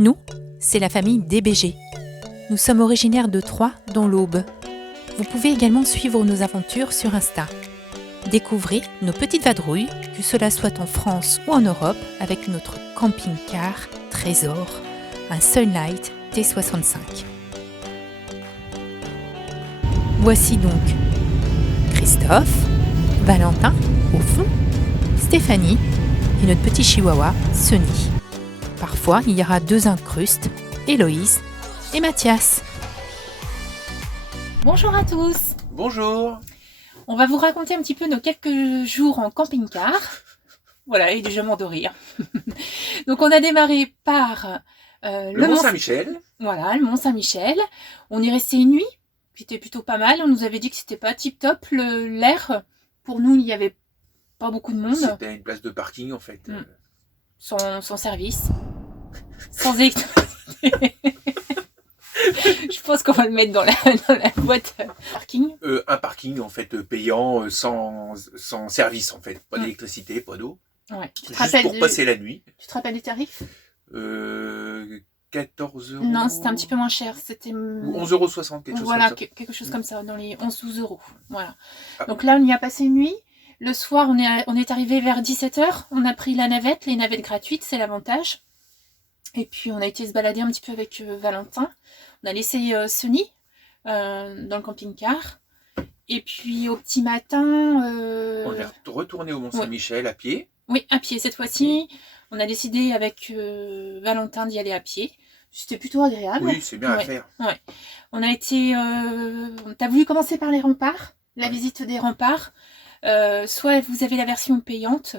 Nous, c'est la famille DBG. Nous sommes originaires de Troyes, dans l'Aube. Vous pouvez également suivre nos aventures sur Insta. Découvrez nos petites vadrouilles, que cela soit en France ou en Europe, avec notre camping-car Trésor, un Sunlight T65. Voici donc Christophe, Valentin au fond, Stéphanie et notre petit chihuahua Sunny. Parfois, il y aura 2 incrustes, Héloïse et Mathias. Bonjour à tous. Bonjour. On va vous raconter un petit peu nos quelques jours en camping-car. Voilà, et déjà mort de rire. Donc on a démarré par le Mont-Saint-Michel. Voilà, le Mont-Saint-Michel. On est resté une nuit, qui était plutôt pas mal. On nous avait dit que c'était pas tip-top. L'air, pour nous, il n'y avait pas beaucoup de monde. C'était une place de parking en fait. Sans service. Sans électricité. Je pense qu'on va le mettre dans la boîte parking. Un parking en fait payant sans service en fait. Pas d'électricité, pas d'eau. Ouais. Juste pour passer la nuit. Tu te rappelles les tarifs 14 €. Non, c'était un petit peu moins cher. C'était 11,60 €, quelque chose voilà, comme ça. quelque chose comme ça, dans les 11-12 €. Voilà. Ah. Donc là, on y a passé une nuit. Le soir, on est arrivé vers 17 h. On a pris la navette, les navettes gratuites, c'est l'avantage. Et puis, on a été se balader un petit peu avec Valentin. On a laissé Sunny dans le camping-car. Et puis, au petit matin... On est retourné au Mont-Saint-Michel à pied. Oui, à pied cette fois-ci. On a décidé avec Valentin d'y aller à pied. C'était plutôt agréable. Oui, c'est bien à faire. Ouais. On a été... T'as voulu commencer par les remparts, la visite des remparts. Soit vous avez la version payante,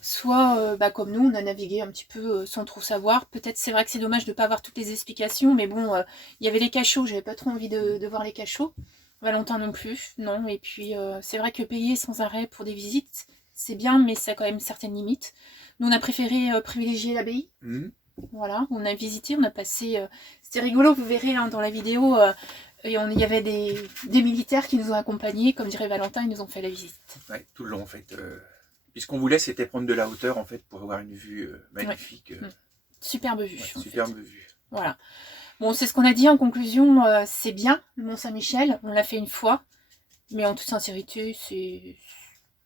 soit comme nous, on a navigué un petit peu sans trop savoir. Peut-être c'est vrai que c'est dommage de ne pas avoir toutes les explications, mais bon, il y avait les cachots, j'avais pas trop envie de voir les cachots. Valentin non plus, non. Et puis c'est vrai que payer sans arrêt pour des visites, c'est bien, mais ça a quand même certaines limites. Nous, on a préféré privilégier l'abbaye. Voilà, on a visité, on a passé... C'était rigolo, vous verrez dans la vidéo... Et il y avait des militaires qui nous ont accompagnés, comme dirait Valentin, ils nous ont fait la visite. Ouais, tout le long en fait. Puisqu'on voulait, c'était prendre de la hauteur en fait pour avoir une vue magnifique. Superbe vue. Ouais, superbe vue. Voilà. Bon, c'est ce qu'on a dit en conclusion, c'est bien le Mont-Saint-Michel, on l'a fait une fois, mais en toute sincérité, c'est...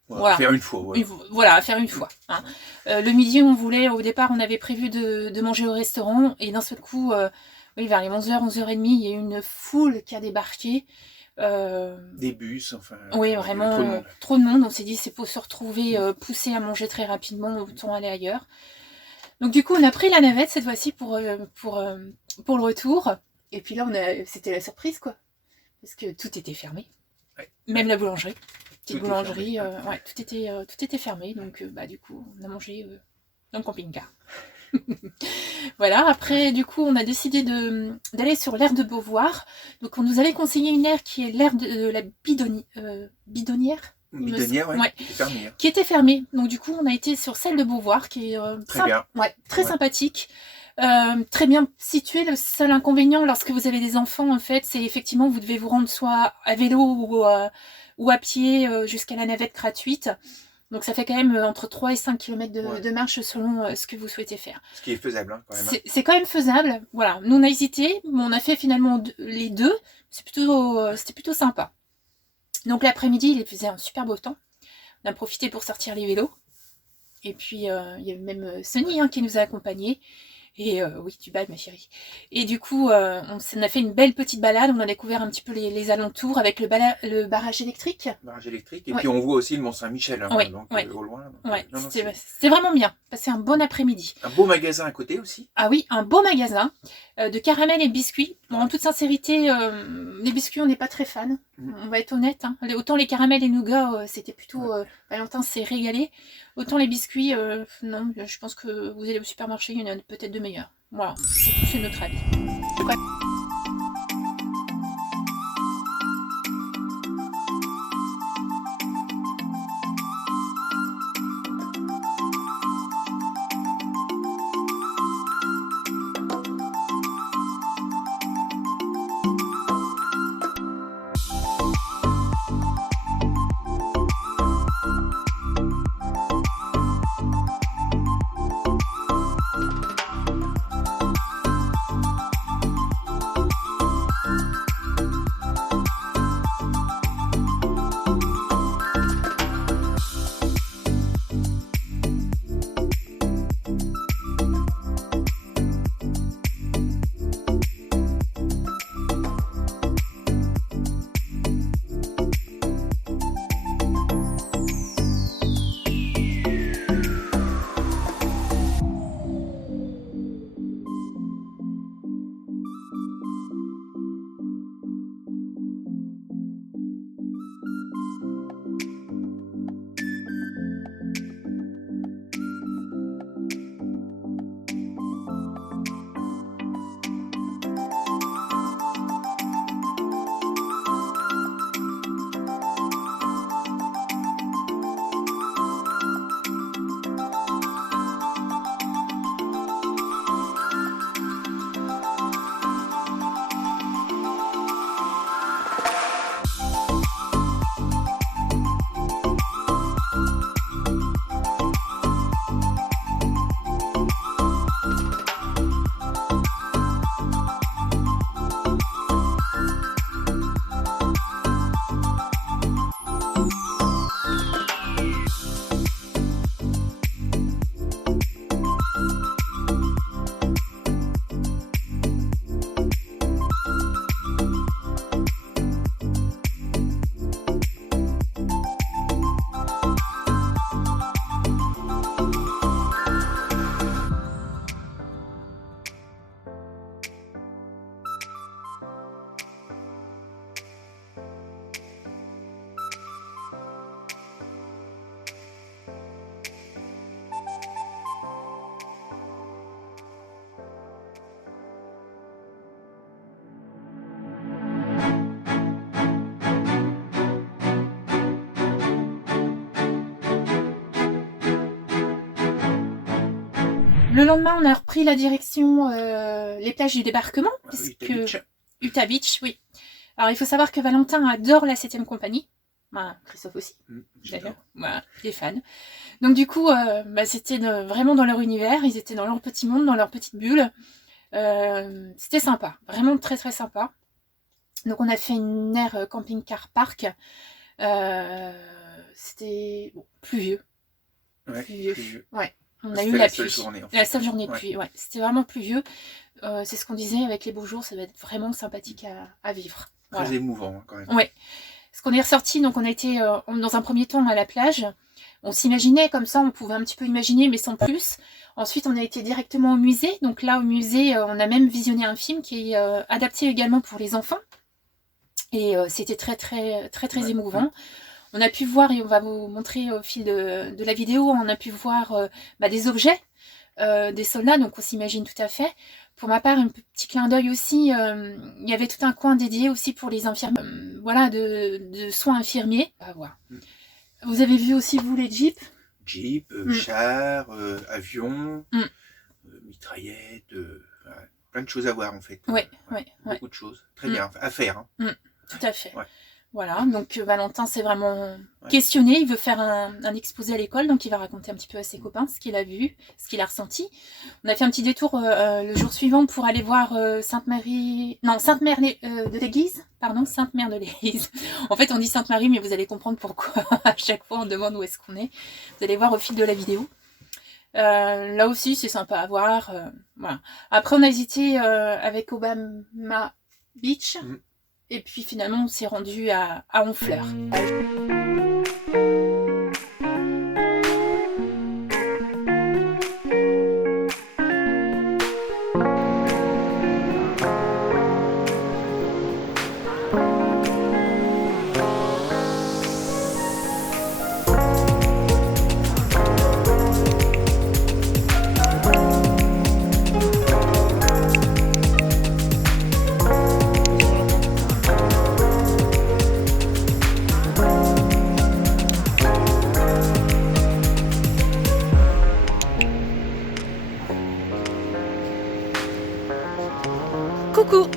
Voilà. Faire une fois, ouais. Voilà, faire une fois. Hein. Le midi, au départ, on avait prévu de manger au restaurant, et d'un seul coup... Oui, vers les 11h, 11h30, il y a eu une foule qui a débarqué. Des bus, enfin... Oui, vraiment, trop de monde. On s'est dit, c'est pour se retrouver poussé à manger très rapidement, autant aller ailleurs. Donc du coup, on a pris la navette cette fois-ci pour le retour. Et puis là, c'était la surprise, quoi. Parce que tout était fermé. Ouais. Même la boulangerie. Petite Tout boulangerie, tout était fermé. Donc du coup, on a mangé dans le camping-car. Voilà, après du coup on a décidé d'aller sur l'aire de Beauvoir. Donc on nous avait conseillé une aire qui est l'aire de la Bidonnière. Bidonnière, ouais. Qui était fermée. Qui était fermée. Donc du coup on a été sur celle de Beauvoir qui est très sympathique. Très bien située. Le seul inconvénient lorsque vous avez des enfants en fait, c'est effectivement vous devez vous rendre soit à vélo ou à pied jusqu'à la navette gratuite. Donc ça fait quand même entre 3 et 5 km de marche selon ce que vous souhaitez faire. Ce qui est faisable quand même. C'est quand même faisable. Voilà, nous on a hésité, mais on a fait finalement les deux. C'était plutôt sympa. Donc l'après-midi, il faisait un super beau temps. On a profité pour sortir les vélos. Et puis il y avait même Sunny qui nous a accompagnés. Et oui, tu balles ma chérie. Et du coup, on a fait une belle petite balade. On a découvert un petit peu les alentours avec le barrage électrique. Barrage électrique. Et puis on voit aussi le Mont-Saint-Michel, au loin. C'était vraiment bien. Passer un bon après-midi. Un beau magasin à côté aussi. Ah oui, un beau magasin de caramels et de biscuits. Bon, en toute sincérité, les biscuits, on n'est pas très fan. On va être honnête. Hein. Autant les caramels et nougats, c'était plutôt... Valentin s'est régalé. Autant les biscuits, non, je pense que vous allez au supermarché, il y en a peut-être de meilleurs. Voilà, c'est notre avis. Ouais. Le lendemain, on a repris la direction les plages du débarquement, puisque Utah Beach, oui. Alors, il faut savoir que Valentin adore la 7e compagnie. Bah, Christophe aussi, d'ailleurs. Voilà, il est fan. Donc, du coup, c'était vraiment dans leur univers. Ils étaient dans leur petit monde, dans leur petite bulle. C'était sympa, vraiment très très sympa. Donc, on a fait une aire camping-car park. C'était pluvieux. Ouais, pluvieux. Ouais. On a C'était eu la la seule pluie. journée, en fait. La seule journée de pluie, ouais. C'était vraiment pluvieux. C'est ce qu'on disait, avec les beaux jours, ça va être vraiment sympathique à vivre. Très Voilà. émouvant, hein, quand même. Ouais. Ce qu'on est ressorti, donc on a été dans un premier temps à la plage. On s'imaginait comme ça, on pouvait un petit peu imaginer, mais sans plus. Ensuite, on a été directement au musée. Donc là, au musée, on a même visionné un film qui est adapté également pour les enfants. Et c'était très, très, très, très émouvant. On a pu voir, et on va vous montrer au fil de la vidéo, on a pu voir des objets des soldats, donc on s'imagine tout à fait. Pour ma part, un petit clin d'œil aussi, il y avait tout un coin dédié aussi pour les infirmiers, voilà, de soins infirmiers. Voilà. Vous avez vu aussi, vous, les jeeps? Jeep, chars, avions, mitraillettes, plein de choses à voir en fait. Beaucoup de choses. Très bien, à faire. Hein. Tout à fait. Ouais. Voilà, donc Valentin s'est vraiment questionné, il veut faire un exposé à l'école, donc il va raconter un petit peu à ses copains ce qu'il a vu, ce qu'il a ressenti. On a fait un petit détour le jour suivant pour aller voir Sainte-Mère de l'Église, pardon, Sainte-Mère de l'Église. En fait, on dit Sainte-Marie, mais vous allez comprendre pourquoi à chaque fois on demande où est-ce qu'on est. Vous allez voir au fil de la vidéo. Là aussi, c'est sympa à voir. Voilà. Après, on a hésité avec Obama Beach. Et puis finalement, on s'est rendu à Honfleur. Coucou!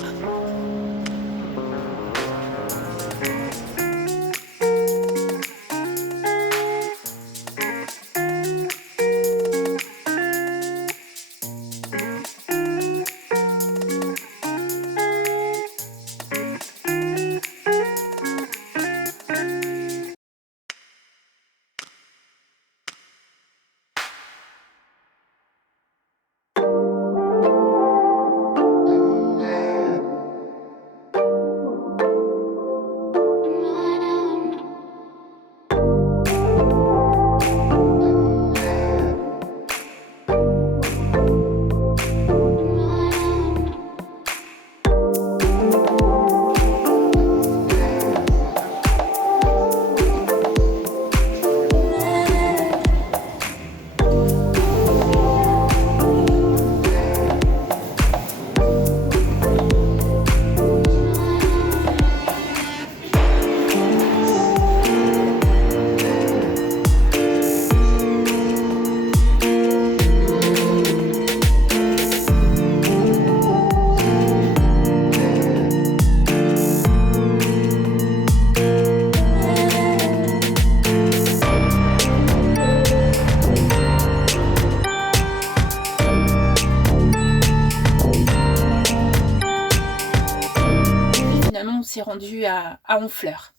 s'est rendu à Honfleur.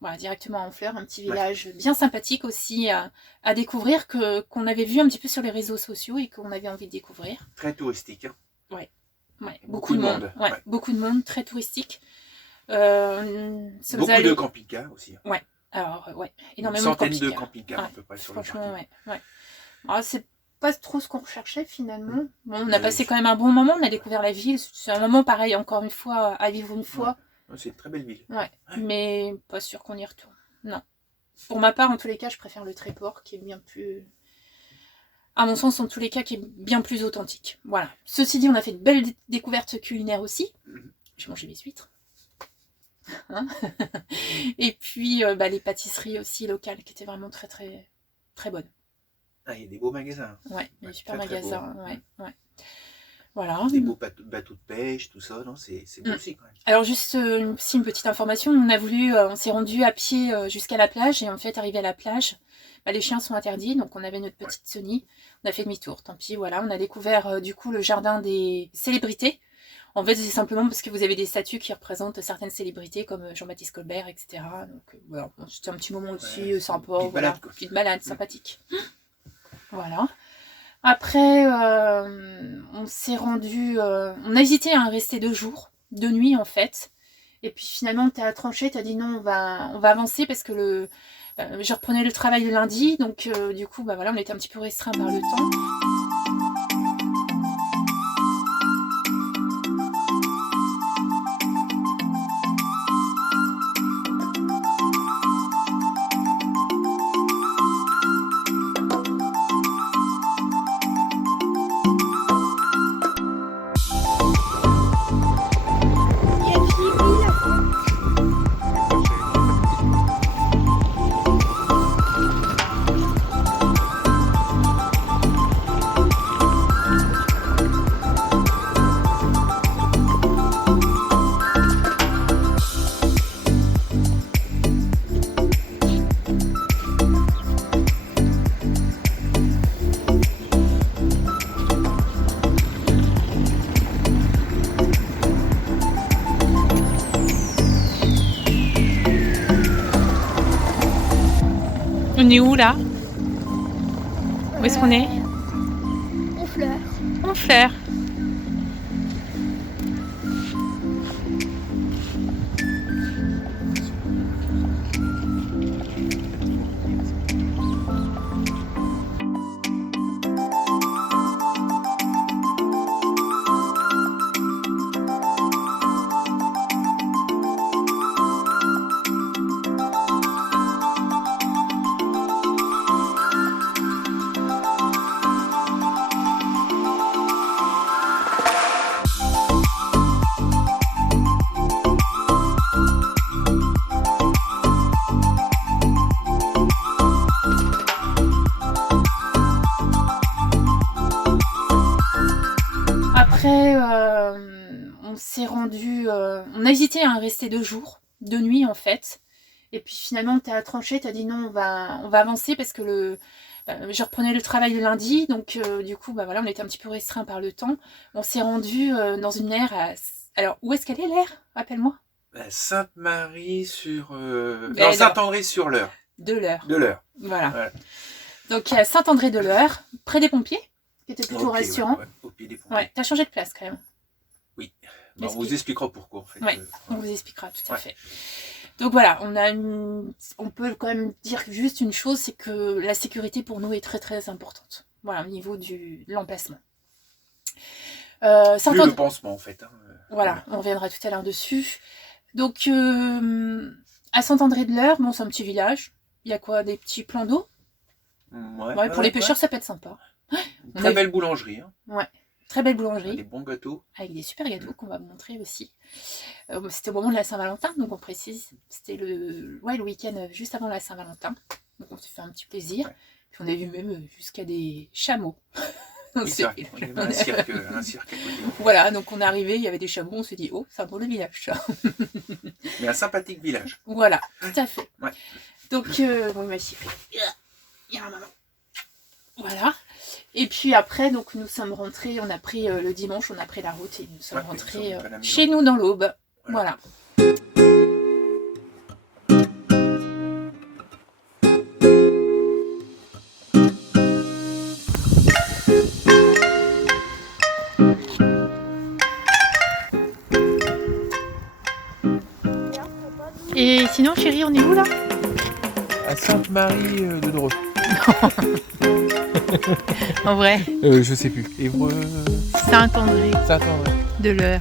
Voilà, directement à Honfleur, un petit village bien sympathique aussi à découvrir, qu'on avait vu un petit peu sur les réseaux sociaux et qu'on avait envie de découvrir. Très touristique. Hein. Ouais, beaucoup de monde. Beaucoup de monde, très touristique. Beaucoup de camping-cars aussi. Ouais, alors énormément une centaine de camping-cars à peu près sur le parking. Franchement, alors, c'est pas trop ce qu'on recherchait finalement. Bon, on a passé quand même un bon moment, on a découvert la ville. C'est un moment pareil, encore une fois, à vivre une fois. C'est une très belle ville. Mais pas sûr qu'on y retourne. Non. Pour ma part, en tous les cas, je préfère le Tréport qui est bien plus... À mon sens, en tous les cas, qui est bien plus authentique. Voilà. Ceci dit, on a fait de belles découvertes culinaires aussi. J'ai mangé mes huîtres. Et puis, les pâtisseries aussi locales qui étaient vraiment très, très, très bonnes. Ah, il y a des beaux magasins. Ouais, il y a des super très, très magasins. beaux. Ouais. Voilà. Des beaux bateaux de pêche, tout ça, non, c'est beau aussi quand même. Alors juste aussi une petite information, on s'est rendu à pied jusqu'à la plage et en fait arrivé à la plage, les chiens sont interdits, donc on avait notre petite Sony, on a fait demi-tour, tant pis, voilà, on a découvert du coup le jardin des célébrités. En fait, c'est simplement parce que vous avez des statues qui représentent certaines célébrités comme Jean-Baptiste Colbert, etc. Donc voilà, c'était un petit moment aussi sympa, petite balade sympathique. Voilà. Après, on s'est rendu... on a hésité à rester 2 jours, 2 nuits en fait. Et puis finalement, tu as tranché, tu as dit non, on va avancer parce que je reprenais le travail le lundi. Donc du coup, voilà, on était un petit peu restreint par le temps. On est où là? Où est-ce qu'on est? Honfleur. Honfleur. Après, on s'est rendu... on a hésité à rester 2 jours, 2 nuits en fait. Et puis finalement, tu as tranché, tu as dit non, on va avancer parce que je reprenais le travail le lundi. Donc du coup, voilà, on était un petit peu restreint par le temps. On s'est rendu dans une aire à... Alors, où est-ce qu'elle est l'aire? Rappelle-moi. Sainte-Marie sur... non, Saint-André-sur-l'Eure. De l'Eure. De l'Eure. Voilà. Donc à Saint-André-de-l'Eure, près des pompiers, qui était plutôt rassurant. Au pied des pompiers. Ouais, t'as changé de place quand même. Oui. On vous expliquera pourquoi en fait. Ouais, on vous expliquera tout à fait. Donc voilà, on peut quand même dire juste une chose, c'est que la sécurité pour nous est très très importante. Voilà, au niveau de l'emplacement. Plus le pansement en fait. Voilà, on reviendra tout à l'heure dessus. Donc à Saint-André-de-l'Eure, c'est un petit village. Il y a quoi? Des petits plans d'eau? Pour les pêcheurs, ça peut être sympa. Très belle boulangerie. Ouais, très belle boulangerie. Des bons gâteaux. Avec des super gâteaux qu'on va vous montrer aussi. C'était au moment de la Saint-Valentin, donc on précise. C'était le week-end juste avant la Saint-Valentin. Donc on s'est fait un petit plaisir. Puis on a vu même jusqu'à des chameaux. Oui, c'est vrai. Il y avait un cirque à côté. Voilà, donc on est arrivé, il y avait des chameaux, on s'est dit, oh, c'est un drôle de village ça. Mais un sympathique village. Voilà, tout à fait. Ouais. Donc, il m'a sifflé. Il y a un maman. Voilà. Et puis après, donc nous sommes rentrés, on a pris le dimanche, on a pris la route et nous sommes rentrés chez nous dans l'Aube. Voilà. Et sinon, chérie, on est où là? À Sainte-Marie de Dreux. En vrai? Je sais plus. Évreux. Saint-André. Saint-André. De l'Eure.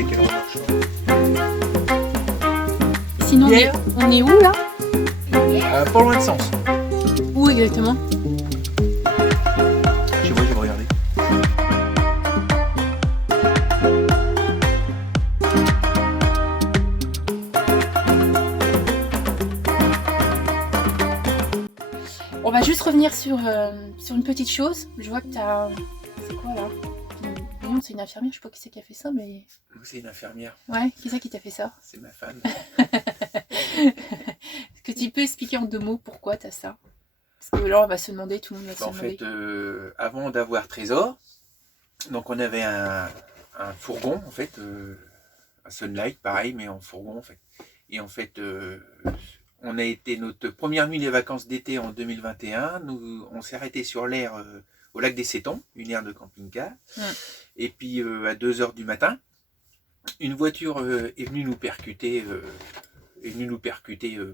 Dès qu'elle remarche. Sinon, on est où là? Pas loin de Sens. Où exactement? Je sais pas, je vais regarder. On va juste revenir sur une petite chose. Je vois que t'as... C'est quoi là? Non, c'est une infirmière, je sais pas qui c'est qui a fait ça, mais... C'est une infirmière. Ouais, qui c'est qui t'a fait ça? C'est ma femme. Est-ce que tu peux expliquer en 2 mots pourquoi t'as ça? Parce que là, on va se demander, tout le monde va se demander. En fait, avant d'avoir Trésor, donc on avait un fourgon, en fait, un Sunlight, pareil, mais en fourgon, en fait. Et en fait, on a été notre première nuit des vacances d'été en 2021. On s'est arrêté sur l'aire au lac des Sétons, une aire de camping-car. Et puis, à 2h du matin, une voiture est venue nous percuter,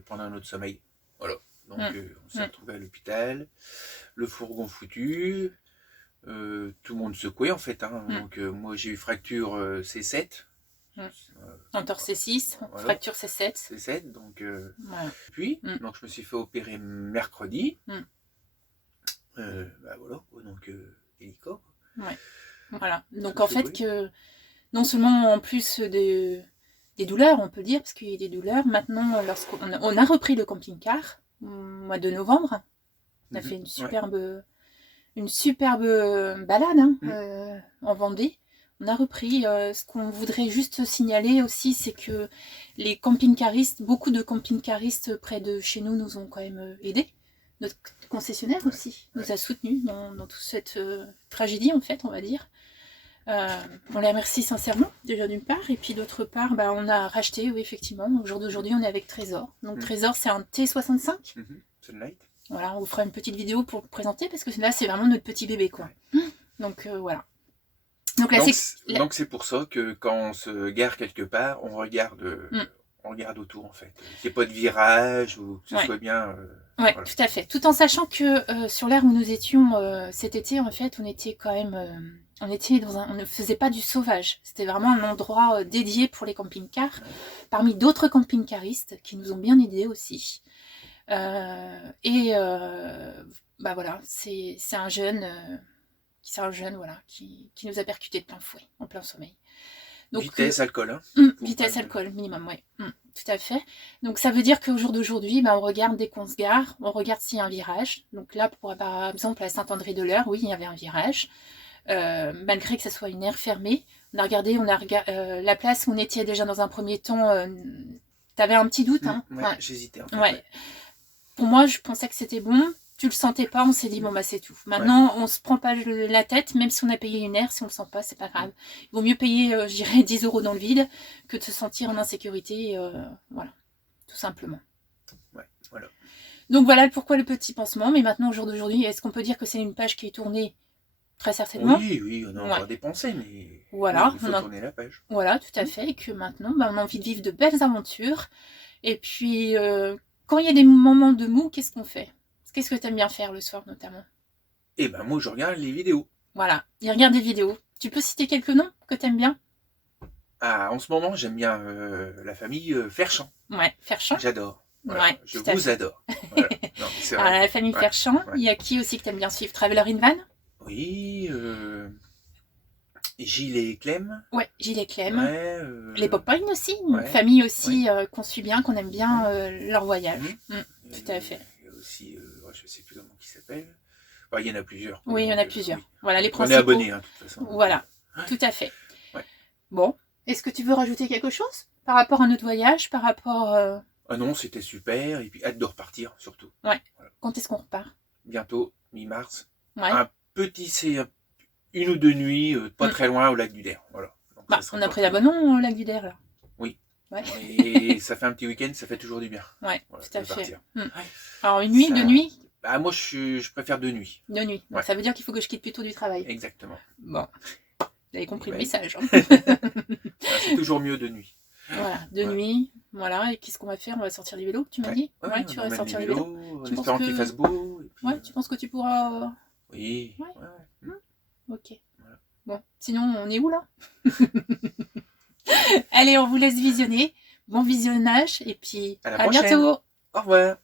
pendant notre sommeil. Voilà. Donc, on s'est retrouvé à l'hôpital, le fourgon foutu, tout le monde secoué en fait. Hein. Donc, moi j'ai eu fracture C7. Entorse C6, voilà. Fracture C7. C7, donc. Puis, donc je me suis fait opérer mercredi. Bah voilà, donc hélico. Ouais. Voilà. Donc en fait que non seulement en plus des douleurs, on peut dire, parce qu'il y a des douleurs, maintenant lorsqu'on a repris le camping-car au mois de novembre, on a fait une superbe balade en Vendée. On a repris. Ce qu'on voudrait juste signaler aussi, c'est que les camping-caristes, beaucoup de camping-caristes près de chez nous nous ont quand même aidés. Notre concessionnaire aussi nous a soutenus dans toute cette tragédie, en fait, on va dire. On les remercie sincèrement, déjà d'une part, et puis d'autre part, bah, on a racheté, oui, effectivement. Au jour d'aujourd'hui, on est avec Trésor. Donc Trésor, c'est un T65. Sunlight. Voilà, on vous fera une petite vidéo pour le présenter, parce que là, c'est vraiment notre petit bébé, quoi. Donc, voilà. Donc c'est pour ça que quand on se gare quelque part, on regarde autour, en fait. Qu'il n'y ait pas de virage, ou que ce soit bien... Oui, voilà. Tout à fait. Tout en sachant que sur l'aire où nous étions cet été, en fait, on était quand même... on ne faisait pas du sauvage. C'était vraiment un endroit dédié pour les camping-cars, parmi d'autres camping-caristes qui nous ont bien aidés aussi. Bah voilà, c'est un jeune... voilà, qui nous a percuté de plein fouet, en plein sommeil. Donc, vitesse, alcool. Hein, vitesse, alcool, minimum, oui. Tout à fait. Donc ça veut dire qu'au jour d'aujourd'hui, bah, on regarde dès qu'on se gare, on regarde s'il y a un virage. Donc là, par exemple, à Saint-André-de-l'Eure, oui, il y avait un virage. Malgré que ce soit une aire fermée, on a regardé la place où on était déjà dans un premier temps. T'avais un petit doute, hein? Ouais, j'hésitais. En fait, ouais. Pour moi, je pensais que c'était bon. Tu le sentais pas, on s'est dit bon bah c'est tout. Maintenant on se prend pas la tête, même si on a payé une aire, si on le sent pas, c'est pas grave. Il vaut mieux payer, je dirais, 10 € dans le vide que de se sentir en insécurité, voilà, tout simplement. Ouais, voilà. Donc voilà pourquoi le petit pansement, mais maintenant au jour d'aujourd'hui, est-ce qu'on peut dire que c'est une page qui est tournée? Très certainement. Oui, on a encore dépensé, mais voilà, il faut tourner la page. Voilà, tout à fait, et que maintenant bah, on a envie de vivre de belles aventures. Et puis quand il y a des moments de mou, qu'est-ce qu'on fait? Qu'est-ce que tu aimes bien faire le soir notamment? Eh ben moi je regarde les vidéos. Voilà, il regarde des vidéos. Tu peux citer quelques noms que tu aimes bien? Ah, en ce moment j'aime bien la famille Ferchamp. Ouais, Ferchamp. J'adore. Voilà. Ouais, je vous adore. Voilà. Non, c'est vrai. Alors, la famille Ferchamp, il y a qui aussi que tu aimes bien suivre? Traveler in Van? Oui, Gilles et Clem. Ouais, Gilles et Clem. Ouais, les Popines aussi, une famille aussi qu'on suit bien, qu'on aime bien leur voyage. Tout à fait. Il y a aussi, je ne sais plus comment il s'appelle. Enfin, il y en a plusieurs. Oui, il y en a plusieurs. Voilà, les principaux. On est abonnés, hein, de toute façon. Voilà, tout à fait. Ouais. Bon, est-ce que tu veux rajouter quelque chose par rapport à notre voyage, par rapport... Ah non, c'était super, et puis hâte de repartir, surtout. Ouais. Voilà. Quand est-ce qu'on repart? Bientôt, mi-mars. Ouais. C'est 1 ou 2 nuits, pas très loin, au lac du Der. Voilà. Donc, bah, on a pris l'abonnement au lac du Der, là. Oui. Ouais. Et ça fait un petit week-end, ça fait toujours du bien. Ouais, voilà, tout à fait. Alors, une nuit, 2 nuits? Bah, moi, je préfère 2 nuits. 2 nuits. Donc, ça veut dire qu'il faut que je quitte plus tôt du travail. Exactement. Bon. Vous avez compris le message. Hein. C'est toujours mieux 2 nuits. Voilà, 2 nuits. Voilà, et qu'est-ce qu'on va faire? On va sortir les vélos, tu m'as dit? Ouais, tu vas sortir les vélos. En espérant qu'il fasse beau. Et puis, ouais, tu penses que tu pourras... Oui. Ouais. Ok. Voilà. Bon, sinon, on est où, là? Allez, on vous laisse visionner. Bon visionnage et puis À la à prochaine. bientôt. Au revoir.